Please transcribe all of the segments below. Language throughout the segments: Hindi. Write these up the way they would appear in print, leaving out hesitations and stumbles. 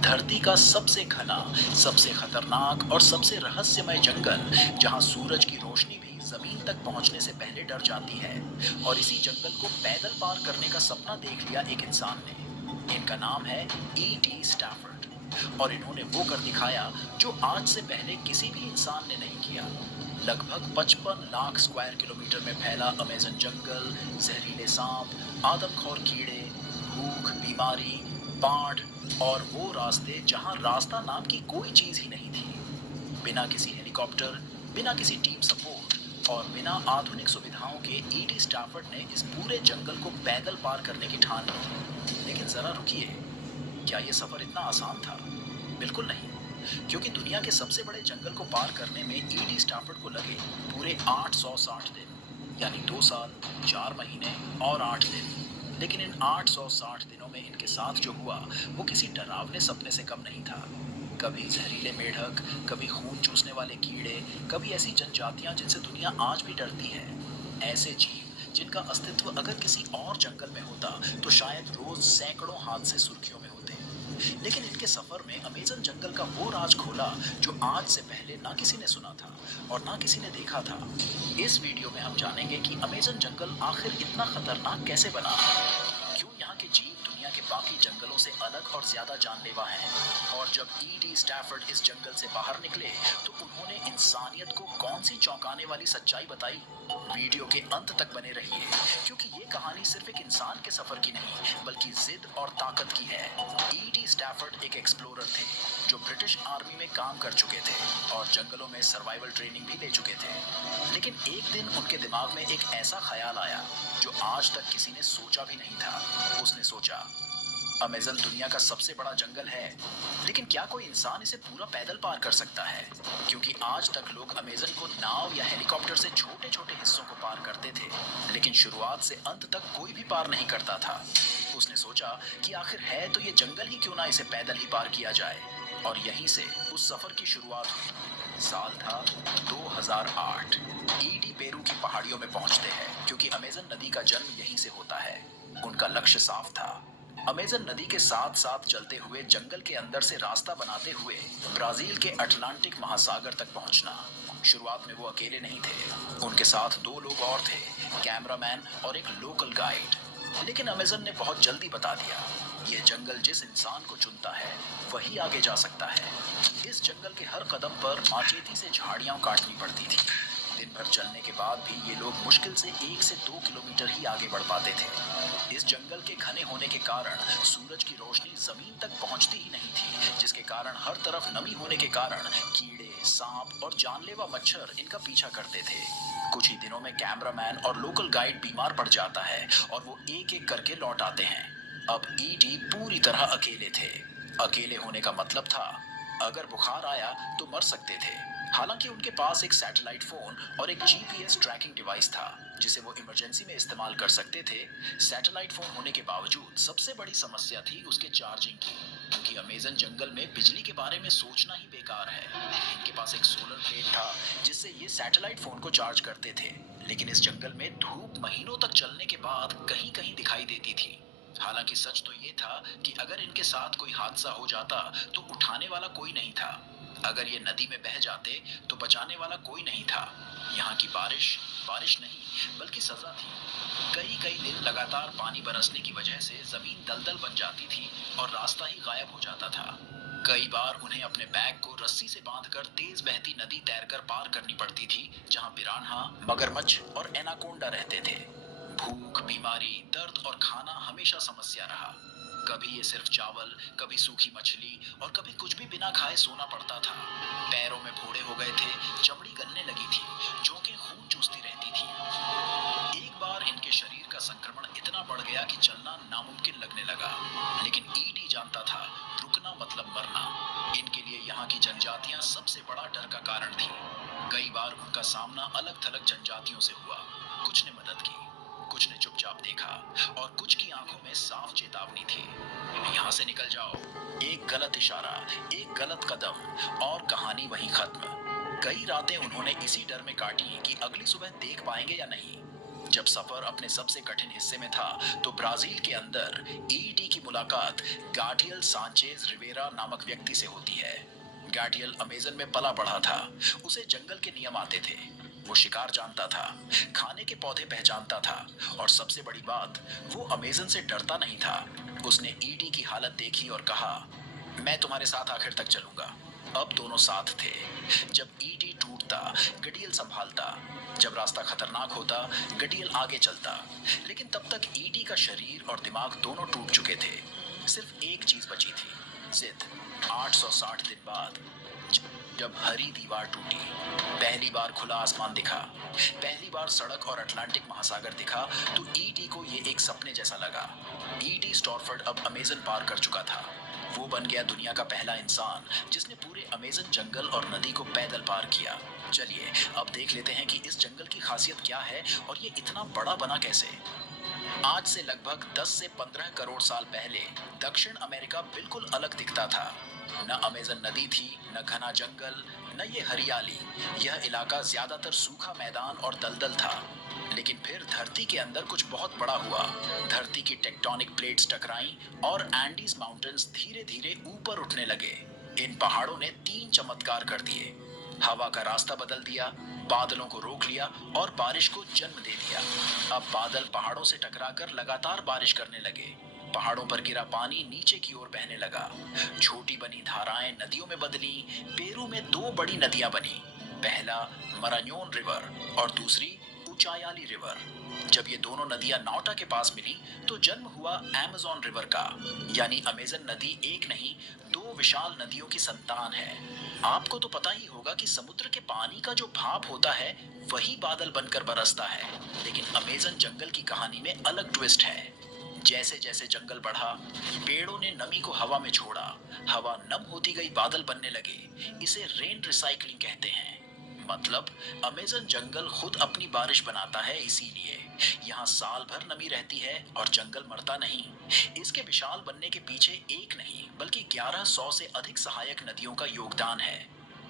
धरती का सबसे घना, सबसे खतरनाक और सबसे रहस्यमय जंगल, जहां सूरज की रोशनी भी जमीन तक पहुंचने से पहले डर जाती है। और इसी जंगल को पैदल पार करने का सपना देख लिया एक इंसान ने। इनका नाम है E.T. स्टैफर्ड, और इन्होंने वो कर दिखाया जो आज से पहले किसी भी इंसान ने नहीं किया। लगभग 55 लाख स्क्वायर किलोमीटर में फैला अमेजन जंगल, जहरीले सांप, आदमखोर कीड़े, भूख, बीमारी, बाढ़, और वो रास्ते जहां रास्ता नाम की कोई चीज ही नहीं थी। बिना किसी हेलीकॉप्टर, बिना किसी टीम सपोर्ट और बिना आधुनिक सुविधाओं के E.T. स्टैफर्ड ने इस पूरे जंगल को पैदल पार करने की ठान ली। लेकिन जरा रुकिए, क्या ये सफर इतना आसान था? बिल्कुल नहीं, क्योंकि दुनिया के सबसे बड़े जंगल को पार करने में E.T. स्टैफर्ड को लगे पूरे 860 दिन, यानी 2 साल, 4 महीने और 8 दिन। लेकिन इन 860 दिनों में इनके साथ जो हुआ वो किसी डरावने सपने से कम नहीं था। कभी जहरीले मेढक, कभी खून चूसने वाले कीड़े, कभी ऐसी जनजातियां जिनसे दुनिया आज भी डरती है। ऐसे जीव जिनका अस्तित्व अगर किसी और जंगल में होता तो शायद रोज सैकड़ों हादसे सुर्खियों में होते। लेकिन इनके सफर में अमेजन जंगल का वो राज खोला जो आज से पहले ना किसी ने सुना था और ना किसी ने देखा था। इस वीडियो में हम जानेंगे कि अमेजन जंगल आखिर इतना खतरनाक कैसे बना, क्यों यहाँ के जीव दुनिया के बाकी जंगलों से अलग और ज्यादा जानलेवा हैं, और जब E.T. स्टैफर्ड इस जंगल से बाहर निकले तो उन्होंने इंसानियत को कौन सी चौंकाने वाली सच्चाई बताई। वीडियो के अंत तक बने रहिए, क्योंकि ये कहानी सिर्फ एक इंसान के सफर की नहीं बल्कि जिद और ताकत की है। E.T. स्टैफर्ड एक एक्सप्लोरर थे जो ब्रिटिश आर्मी में काम कर चुके थे और जंगलों में सर्वाइवल ट्रेनिंग भी ले चुके थे। लेकिन एक दिन उनके दिमाग में एक ऐसा ख्याल आया जो आज तक किसी ने सोचा भी नहीं था। उसने सोचा, अमेजन दुनिया का सबसे बड़ा जंगल है, लेकिन क्या कोई इंसान इसे पूरा पैदल पार कर सकता है? क्योंकि आज तक लोग अमेजन को नाव या हेलीकॉप्टर से छोटे छोटे हिस्सों को पार करते थे, लेकिन शुरुआत से अंत तक कोई भी पार नहीं करता था। उसने सोचा कि आखिर है तो ये जंगल ही क्यों ना इसे पैदल ही पार किया जाए। और यहीं से उस सफर की शुरुआत हुई। साल था 2008। E.T. पेरू की पहाड़ियों में पहुंचते हैं, क्योंकि अमेजन नदी का जन्म यहीं से होता है। उनका लक्ष्य साफ था, अमेजन नदी के साथ साथ चलते हुए जंगल के अंदर से रास्ता बनाते हुए ब्राजील के अटलांटिक महासागर तक पहुंचना। शुरुआत में वो अकेले नहीं थे, उनके साथ 2 लोग और थे, कैमरामैन और एक लोकल गाइड। लेकिन अमेजन ने बहुत जल्दी बता दिया, ये जंगल जिस इंसान को चुनता है वही आगे जा सकता है। इस जंगल के हर कदम पर माचेती से झाड़ियां काटनी पड़ती थी। दिन भर चलने के बाद भी ये लोग मुश्किल से 1 से 2 किलोमीटर ही आगे बढ़ पाते थे। इस जंगल के घने होने के कारण सूरज की रोशनी जमीन तक पहुंचती ही नहीं थी, जिसके कारण हर तरफ नमी होने के कारण कीड़े, सांप और जानलेवा मच्छर इनका पीछा करते थे। कुछ ही दिनों में कैमरामैन और लोकल गाइड बीमार पड़ जाता है और वो एक एक करके लौट आते हैं। अब E.T. पूरी तरह अकेले थे। अकेले होने का मतलब था, अगर बुखार आया तो मर सकते थे। हालांकि उनके पास एक सैटेलाइट फोन और एक GPS ट्रैकिंग डिवाइस था जिसे वो इमरजेंसी में इस्तेमाल कर सकते थे। सैटेलाइट फोन होने के बावजूद सबसे बड़ी समस्या थी उसके चार्जिंग की, क्योंकि अमेजन जंगल में बिजली के बारे में सोचना ही बेकार है। इनके पास एक सोलर प्लेट था जिससे ये सैटेलाइट फोन को चार्ज करते थे, लेकिन इस जंगल में धूप महीनों तक चलने के बाद कहीं कहीं दिखाई देती थी। हालांकि सच तो ये था कि अगर इनके साथ कोई हादसा हो जाता तो उठाने वाला कोई नहीं था। अगर ये नदी में बह जाते तो बचाने वाला कोई नहीं था। यहाँ की बारिश बारिश नहीं बल्कि सजा थी। कई कई दिन लगातार पानी बरसने की वजह से जमीन दलदल बन जाती थी और रास्ता ही गायब हो जाता था। कई बार उन्हें अपने बैग को रस्सी से बांधकर तेज बहती नदी तैरकर पार करनी पड़ती थी, जहाँ पिरान्हा, मगरमच्छ और एनाकोंडा रहते थे। भूख, बीमारी, दर्द और खाना हमेशा समस्या रहा। कभी ये सिर्फ चावल, कभी सूखी मछली और कभी कुछ भी बिना खाए सोना पड़ता था। पैरों में फोड़े हो गए थे, चमड़ी गलने लगी थी, जोंकें खून चूसती रहती थी। एक बार इनके शरीर का संक्रमण इतना बढ़ गया कि चलना नामुमकिन लगने लगा। लेकिन E.T. जानता था, रुकना मतलब मरना। इनके लिए यहाँ की जनजातियां सबसे बड़ा डर का कारण थी। कई बार उनका सामना अलग थलग जनजातियों से हुआ। कुछ ने मदद की, कुछ ने चुपचाप देखा और कुछ की आंखों में साफ चेतावनी थी, यहाँ से निकल जाओ। एक गलत इशारा, एक गलत कदम और कहानी वहीं खत्म। कई रातें उन्होंने इसी डर में काटी कि अगली सुबह देख पाएंगे या नहीं। जब सफर अपने सबसे कठिन हिस्से में था तो ब्राजील के अंदर ईडी की मुलाकात गाडियल सांचेज रिवेरा नामक व्यक्ति से होती है। गाडियल अमेजन में पला बढ़ा था। उसे जंगल के नियम आते थे। वो शिकार जानता था, खाने के पौधे पहचानता था और सबसे बड़ी बात, वो अमेजन से डरता नहीं था। उसने ईडी की हालत देखी और कहा, मैं तुम्हारे साथ आखिर तक चलूंगा। अब दोनों साथ थे। जब ईडी टूटता, गडियल संभालता। जब रास्ता खतरनाक होता, गडियल आगे चलता। लेकिन तब तक ईडी का शरीर और दिमाग दोनों टूट चुके थे। सिर्फ एक चीज बची थी, जिद। 860 दिन बाद जब हरी दीवार टूटी, पहली बार खुला आसमान दिखा, पहली बार सड़क और अटलांटिक महासागर दिखा, तो ईडी को ये एक सपने जैसा लगा। ईडी स्टॉर्फर्ड अब अमेजन पार कर चुका था। वो बन गया दुनिया का पहला इंसान जिसने पूरे अमेजन जंगल और नदी को पैदल पार किया। चलिए अब देख लेते हैं कि इस जंगल की खासियत क्या है और ये इतना बड़ा बना कैसे। आज से लगभग 10 से 15 करोड़ साल पहले दक्षिण अमेरिका बिल्कुल अलग दिखता था। न अमेजन नदी थी, न घना जंगल, न ये हरियाली। यह इलाका ज्यादातर सूखा मैदान और दलदल था। लेकिन फिर धरती के अंदर कुछ बहुत बड़ा हुआ। धरती की टेक्टोनिक प्लेट्स टकराईं और एंडीज माउंटेन्स धीरे धीरे ऊपर उठने लगे। इन पहाड़ों ने 3 चमत्कार कर दिए। हवा का रास्ता बदल दिया, बादलों को रोक लिया और बारिश को जन्म दे दिया। अब बादल पहाड़ों से टकराकर लगातार बारिश करने लगे। पहाड़ों पर गिरा पानी नीचे की ओर बहने लगा। छोटी बनी धाराएं नदियों में बदली। पेरू में 2 बड़ी नदियां बनी, पहला मरान्योन रिवर और दूसरी उचायाली रिवर। जब ये दोनों नदियां नाउटा के पास मिली तो जन्म हुआ अमेज़न रिवर का। यानी अमेज़न नदी एक नहीं, 2 विशाल नदियों की संतान है। आपको तो पता ही होगा कि समुद्र के पानी का जो भाप होता है वही बादल बनकर बरसता है। लेकिन अमेज़न जंगल की कहानी में अलग ट्विस्ट है। जैसे जैसे जंगल बढ़ा, पेड़ों ने नमी को हवा में छोड़ा। हवा नम होती गई, बादल बनने लगे। इसे रेन रिसाइकलिंग कहते हैं। मतलब अमेज़न जंगल खुद अपनी बारिश बनाता है। इसीलिए यहाँ साल भर नमी रहती है और जंगल मरता नहीं। इसके विशाल बनने के पीछे एक नहीं बल्कि 1100 से अधिक सहायक नदियों का योगदान है।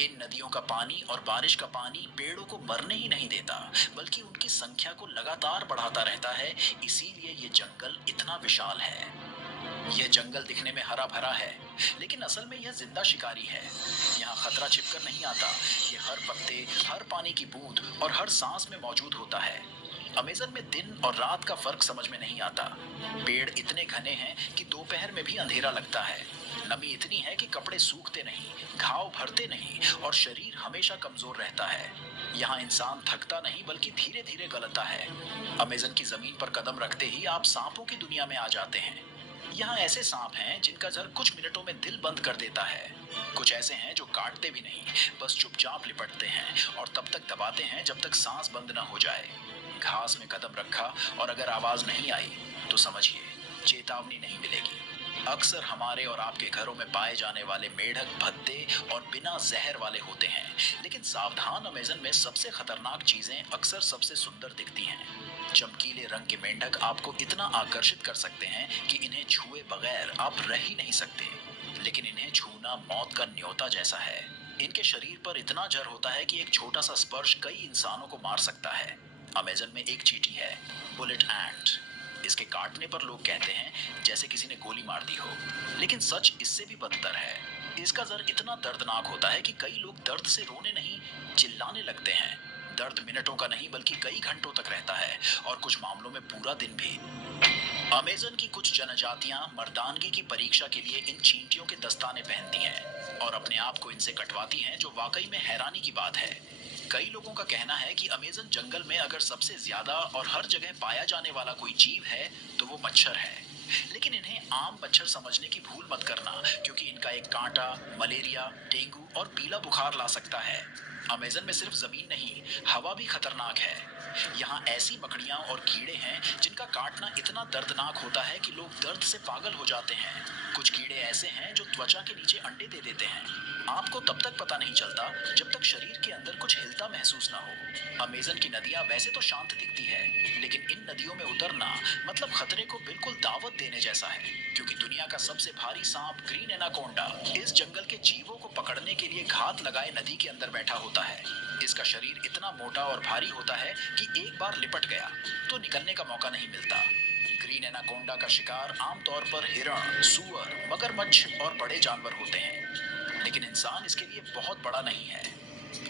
इन नदियों का पानी और बारिश का पानी पेड़ों को मरने ही नहीं देता बल्कि उनकी संख्या को लगातार बढ़ाता रहता है। इसीलिए ये जंगल इतना विशाल है। यह जंगल दिखने में हरा भरा है, लेकिन असल में यह जिंदा शिकारी है। यहाँ खतरा छिपकर नहीं आता। ये हर पत्ते, हर पानी की बूंद और हर सांस में मौजूद होता है। अमेज़न में दिन और रात का फर्क समझ में नहीं आता। पेड़ इतने घने हैं कि दोपहर में भी अंधेरा लगता है। नमी इतनी है कि कपड़े सूखते नहीं, घाव भरते नहीं और शरीर हमेशा कमजोर रहता है। यहाँ इंसान थकता नहीं बल्कि धीरे धीरे गलता है। अमेज़न की जमीन पर कदम रखते ही आप सांपों की दुनिया में आ जाते हैं। यहाँ ऐसे सांप हैं जिनका जहर कुछ मिनटों में दिल बंद कर देता है। कुछ ऐसे हैं जो काटते भी नहीं, बस चुपचाप लिपटते हैं और तब तक दबाते हैं जब तक सांस बंद न हो जाए। घास में कदम रखा और अगर आवाज नहीं आई तो समझिए चेतावनी नहीं मिलेगी। अक्सर हमारे और आपके घरों में पाए जाने वाले मेढक भद्दे और बिना जहर वाले होते हैं। लेकिन सावधान, अमेज़न में सबसे खतरनाक चीजें अक्सर सबसे सुंदर दिखती हैं। चमकीले रंग के मेंढक आपको इतना आकर्षित कर सकते हैं कि इन्हें छुए बगैर आप रह ही नहीं सकते। लेकिन इन्हें छूना मौत का न्योता जैसा है। इनके शरीर पर इतना जर होता है कि एक छोटा सा स्पर्श कई इंसानों को मार सकता है। अमेज़न में एक चींटी है, बुलेट एंट। इसके काटने पर लोग कहते हैं जैसे किसी ने गोली मार दी हो, लेकिन सच इससे भी बदतर है। इसका जर इतना दर्दनाक होता है कि कई लोग दर्द से रोने नहीं, चिल्लाने लगते हैं। दर्द मिनटों का नहीं बल्कि कई घंटों तक रहता है और कुछ मामलों में पूरा दिन भी। अमेज़न की कुछ जनजातियां मर्दानगी की परीक्षा के लिए इन चींटियों के दस्ताने पहनती हैं और अपने आप को इनसे कटवाती हैं, जो वाकई में हैरानी की बात है। कई लोगों का कहना है कि अमेज़न जंगल में अगर सबसे ज्यादा और हर जगह पाया जाने वाला कोई जीव है तो वो मच्छर है। लेकिन इन्हें आम मच्छर समझने की भूल मत करना, क्योंकि इनका एक कांटा मलेरिया, डेंगू और पीला बुखार ला सकता है। अमेज़न में सिर्फ जमीन नहीं, हवा भी खतरनाक है। यहाँ ऐसी मकड़ियाँ और कीड़े हैं जिनका काटना इतना दर्दनाक होता है कि लोग दर्द से पागल हो जाते हैं। कुछ कीड़े ऐसे हैं जो त्वचा के नीचे अंडे दे देते हैं। आपको तब तक पता नहीं चलता जब तक शरीर के अंदर कुछ हिलता महसूस ना हो। अमेज़न की नदियाँ वैसे तो शांत दिखती है, लेकिन इन नदियों में उतरना मतलब खतरे को बिल्कुल दावत देने जैसा है, क्योंकि दुनिया का सबसे भारी सांप ग्रीन एनाकोंडा इस जंगल के जीवों को पकड़ने के लिए घात लगाए नदी के अंदर बैठा होता है। इसका शरीर इतना मोटा और भारी होता है कि एक बार लिपट गया तो निकलने का मौका नहीं मिलता। ग्रीन एनाकोंडा का शिकार आमतौर पर हिरण, सूअर, मगरमच्छ और बड़े जानवर होते हैं, लेकिन इंसान इसके लिए बहुत बड़ा नहीं है।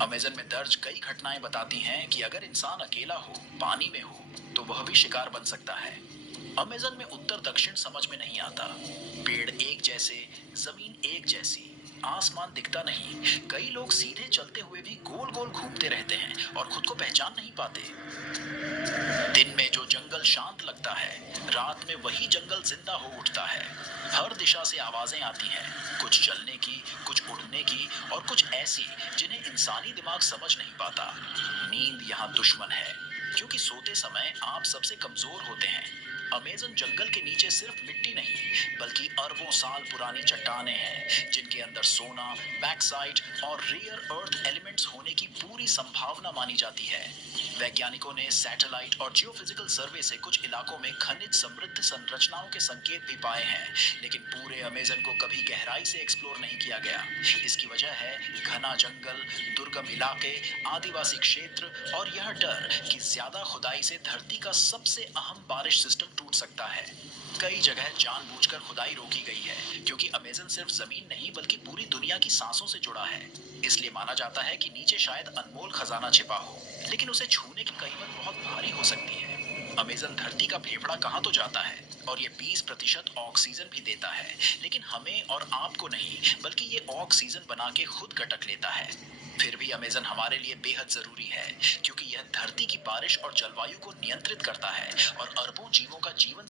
अमेज़न में दर्ज कई घटनाएं बताती हैं कि अगर इंसान अकेला हो, पानी में हो, तो वह भी शिकार बन सकता है। अमेज़न में उत्तर दक्षिण समझ में नहीं आता। पेड़ एक जैसे, जमीन एक जैसी, आसमान दिखता नहीं। कई लोग सीधे चलते हुए भी गोल गोल घूमते रहते हैं और खुद को पहचान नहीं पाते। दिन में जो जंगल शांत लगता है, रात में वही जंगल जिंदा हो उठता है। हर दिशा से आवाजें आती हैं, कुछ चलने की, कुछ उड़ने की और कुछ ऐसी जिन्हें इंसानी दिमाग समझ नहीं पाता। नींद यहाँ दुश्मन है, क्योंकि सोते समय आप सबसे कमजोर होते हैं। अमेज़न जंगल के नीचे सिर्फ मिट्टी नहीं, बल्कि अरबों साल पुरानी चट्टानें हैं, जिनके अंदर सोना, बैक्साइट और रेयर अर्थ एलिमेंट्स होने की पूरी संभावना मानी जाती है। वैज्ञानिकों ने सैटेलाइट और जियोफिजिकल सर्वे से कुछ इलाकों में खनिज समृद्ध संरचनाओं के संकेत भी पाए हैं, लेकिन पूरे अमेज़न को कभी गहराई से एक्सप्लोर नहीं किया गया। इसकी वजह है घना जंगल, दुर्गम इलाके, आदिवासी क्षेत्र और यह डर कि ज्यादा खुदाई से धरती का सबसे अहम बारिश सिस्टम टूट सकता है। कई जगह जानबूझकर खुदाई रोकी गई है, क्योंकि अमेज़न सिर्फ जमीन नहीं बल्कि पूरी दुनिया की सांसों से जुड़ा है। इसलिए माना जाता है कि नीचे शायद अनमोल खजाना छिपा हो, लेकिन उसे छूने की कीमत बहुत भारी हो सकती है। अमेज़न धरती का फेफड़ा कहा तो जाता है और ये 20% ऑक्सीजन भी देता है, लेकिन हमें और आपको नहीं, बल्कि ये ऑक्सीजन बना के खुद गटक लेता है। फिर भी अमेज़न हमारे लिए बेहद जरूरी है, क्योंकि यह धरती की बारिश और जलवायु को नियंत्रित करता है और अरबों जीवों का जीवन